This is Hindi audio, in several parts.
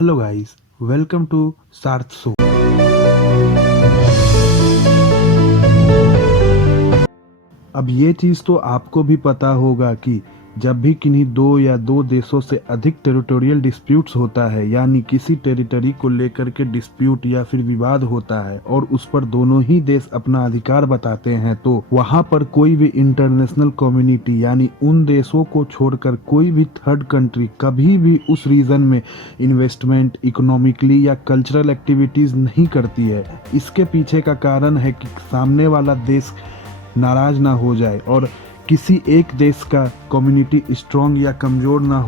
हेलो गाइस, वेलकम टू सार्थ शो। अब ये चीज़ तो आपको भी पता होगा कि जब भी किन्हीं दो या दो देशों से अधिक टेरिटोरियल डिस्प्यूट्स होता है, यानी किसी टेरिटरी को लेकर के डिस्प्यूट या फिर विवाद होता है और उस पर दोनों ही देश अपना अधिकार बताते हैं, तो वहां पर कोई भी इंटरनेशनल कम्युनिटी यानी उन देशों को छोड़कर कोई भी थर्ड कंट्री कभी भी उस रीजन में इन्वेस्टमेंट, इकोनॉमिकली या कल्चरल एक्टिविटीज नहीं करती है। इसके पीछे का कारण है कि सामने वाला देश नाराज ना हो जाए और किसी एक देश का कम्युनिटी स्ट्रांग या कमजोर ना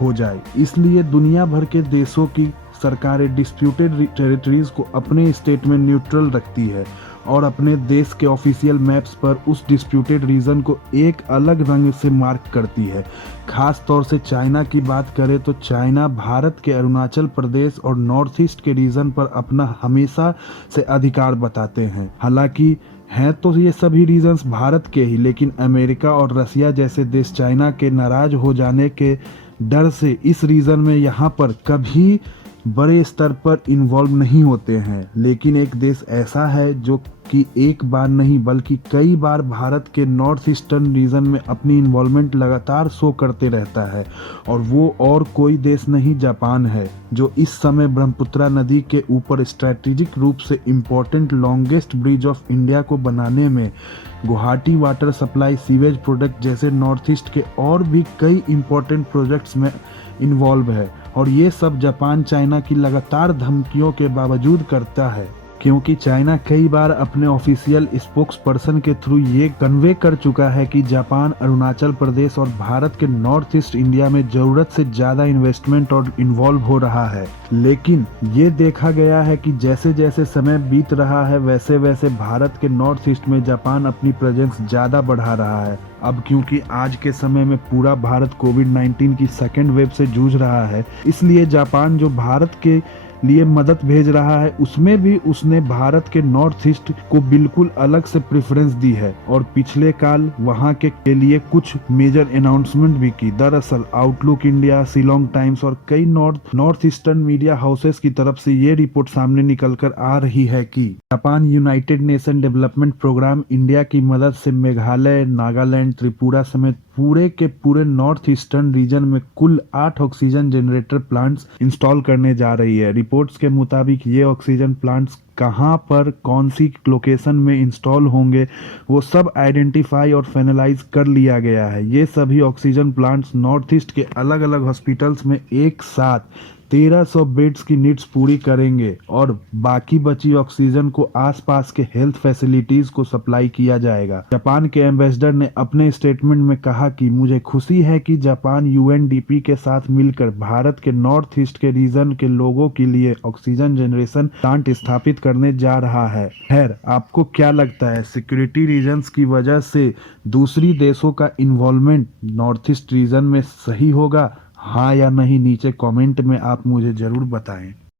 हो जाए। इसलिए दुनिया भर के देशों की सरकारें डिस्प्यूटेड टेरिटरीज को अपने स्टेट में न्यूट्रल रखती है और अपने देश के ऑफिशियल मैप्स पर उस डिस्प्यूटेड रीजन को एक अलग रंग से मार्क करती है। खास तौर से चाइना की बात करें तो चाइना भारत के अरुणाचल प्रदेश और नॉर्थ ईस्ट के रीजन पर अपना हमेशा से अधिकार बताते हैं। हालांकि हैं तो ये सभी रीजन्स भारत के ही, लेकिन अमेरिका और रसिया जैसे देश चाइना के नाराज हो जाने के डर से इस रीजन में यहाँ पर कभी बड़े स्तर पर इन्वॉल्व नहीं होते हैं। लेकिन एक देश ऐसा है जो कि एक बार नहीं बल्कि कई बार भारत के नॉर्थ ईस्टर्न रीजन में अपनी इन्वॉल्वमेंट लगातार शो करते रहता है, और वो और कोई देश नहीं जापान है, जो इस समय ब्रह्मपुत्रा नदी के ऊपर स्ट्रैटेजिक रूप से important longest bridge of India को बनाने में, Guwahati water supply sewage project जैसे नॉर्थ ईस्ट के और भी कई इम्पोर्टेंट प्रोजेक्ट्स में इन्वॉल्व है। और ये सब जापान चाइना की लगातार धमकियों के बावजूद करता है, क्योंकि चाइना कई बार अपने ऑफिशियल स्पोक्स पर्सन के थ्रू ये कन्वे कर चुका है कि जापान अरुणाचल प्रदेश और भारत के नॉर्थ ईस्ट इंडिया में जरूरत से ज्यादा इन्वेस्टमेंट और इन्वॉल्व हो रहा है। लेकिन ये देखा गया है कि जैसे जैसे समय बीत रहा है वैसे वैसे भारत के नॉर्थ ईस्ट में जापान अपनी प्रेजेंस ज्यादा बढ़ा रहा है। अब क्योंकि आज के समय में पूरा भारत कोविड-19 की सेकेंड वेव से जूझ रहा है, इसलिए जापान जो भारत के लिए मदद भेज रहा है उसमें भी उसने भारत के नॉर्थ ईस्ट को बिल्कुल अलग से प्रेफरेंस दी है और पिछले काल वहां के लिए कुछ मेजर अनाउंसमेंट भी की। दरअसल आउटलुक इंडिया, शिलोंग टाइम्स और कई नॉर्थ ईस्टर्न मीडिया हाउसेस की तरफ से ये रिपोर्ट सामने निकल कर आ रही है कि Japan United Nation Development Programme India की मदद से मेघालय, नागालैंड, त्रिपुरा समेत पूरे के पूरे नॉर्थ ईस्टर्न रीजन में कुल 8 ऑक्सीजन जनरेटर प्लांट्स इंस्टॉल करने जा रही है। रिपोर्ट्स के मुताबिक ये ऑक्सीजन प्लांट्स कहां पर कौन सी लोकेशन में इंस्टॉल होंगे वो सब आइडेंटिफाई और फाइनलाइज कर लिया गया है। ये सभी ऑक्सीजन प्लांट्स नॉर्थ ईस्ट के अलग अलग हॉस्पिटल्स में एक साथ 1300 बेड्स की नीड्स पूरी करेंगे और बाकी बची ऑक्सीजन को आसपास के हेल्थ फैसिलिटीज को सप्लाई किया जाएगा। जापान के एम्बेसडर ने अपने स्टेटमेंट में कहा कि मुझे खुशी है कि जापान यूएनडीपी के साथ मिलकर भारत के नॉर्थ ईस्ट के रीजन के लोगों के लिए ऑक्सीजन जनरेशन प्लांट स्थापित करने जा रहा है। खैर, आपको क्या लगता है, सिक्योरिटी रीजंस की वजह से दूसरी देशों का इन्वॉल्वमेंट नॉर्थ ईस्ट रीजन में सही होगा? हाँ या नहीं, नीचे कमेंट में आप मुझे जरूर बताएं।